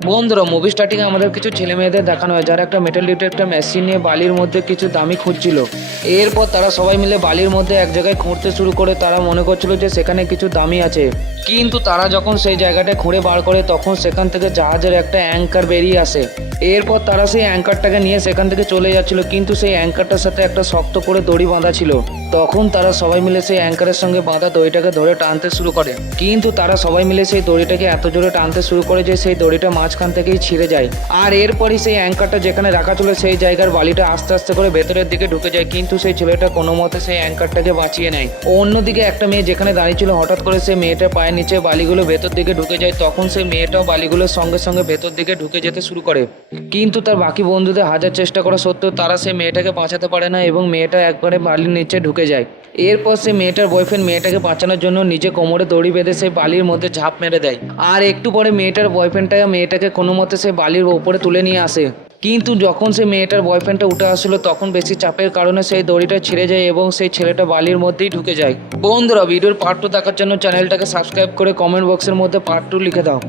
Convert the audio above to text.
বন্ধুরা, মুভি স্টার্টিংয়ে আমাদের কিছু ছেলে মেয়েদের দেখানো হয় যারা একটা মেটাল ডিটেক্টর মেশিন নিয়ে বালির মধ্যে কিছু দামি খুঁজছিল। এরপর তারা সবাই মিলে বালির মধ্যে এক জায়গায় খুঁড়তে শুরু করে। তারা মনে করছিল যে সেখানে কিছু দামি আছে, কিন্তু তারা যখন সেই জায়গাটা খুঁড়ে বার করে তখন সেখান থেকে জাহাজের একটা অ্যাঙ্কার বেরিয়ে আসে। এরপর তারা সেই অ্যাঙ্কারটাকে নিয়ে সেখান থেকে চলে যাচ্ছিল, কিন্তু সেই অ্যাঙ্কারটার সাথে একটা শক্ত করে দড়ি বাঁধা ছিল। তখন তারা সবাই মিলে সেই অ্যাঙ্কারের সঙ্গে বাঁধা দড়িটাকে ধরে টানতে শুরু করে, কিন্তু তারা সবাই মিলে সেই দড়িটাকে এত জোরে টানতে শুরু করে যে সেই দড়িটা মাঝখান থেকেই ছিঁড়ে যায়। আর এরপরই সেই অ্যাঙ্কারটা যেখানে রাখা ছিল সেই জায়গার বালিটা আস্তে আস্তে করে ভেতরের দিকে ঢুকে যায়, কিন্তু সেই ছেলেটা কোনো মতে সেই অ্যাঙ্কারটাকে বাঁচিয়ে নেয়। অন্যদিকে একটা মেয়ে যেখানে দাঁড়িয়ে ছিল, হঠাৎ করে সেই মেয়েটার পায়ের নিচে বালিগুলো ভেতর দিকে ঢুকে যায়। তখন সেই মেয়েটাও বালিগুলোর সঙ্গে সঙ্গে ভেতর দিকে ঢুকে যেতে শুরু করে, কিন্তু তার বাকি বন্ধুদের হাজার চেষ্টা করা সত্ত্বেও তারা সেই মেয়েটাকে বাঁচাতে পারে না এবং মেয়েটা একবারে বালির নিচে ঢুকে যায়। এরপর সে মেয়েটার বয়ফ্রেন্ড মেয়েটাকে বাঁচানোর জন্য নিজে কোমরে দড়ি বেঁধে সেই বালির মধ্যে ঝাঁপ মেরে দেয়। আর একটু পরে মেয়েটার বয়ফ্রেন্ডটা মেয়েটাকে কোনো মতে সেই বালির ওপরে তুলে নিয়ে আসে, কিন্তু যখন সে মেয়েটার বয়ফ্রেন্ডটা উঠে আসলো তখন বেশি চাপের কারণে সেই দড়িটা ছিঁড়ে যায় এবং সেই ছেলেটা বালির মধ্যেই ঢুকে যায়। বন্ধুরা, ভিডিওর পার্ট 2 দেখার জন্য চ্যানেলটাকে সাবস্ক্রাইব করে কমেন্ট বক্সের মধ্যে পার্ট 2 লিখে দাও।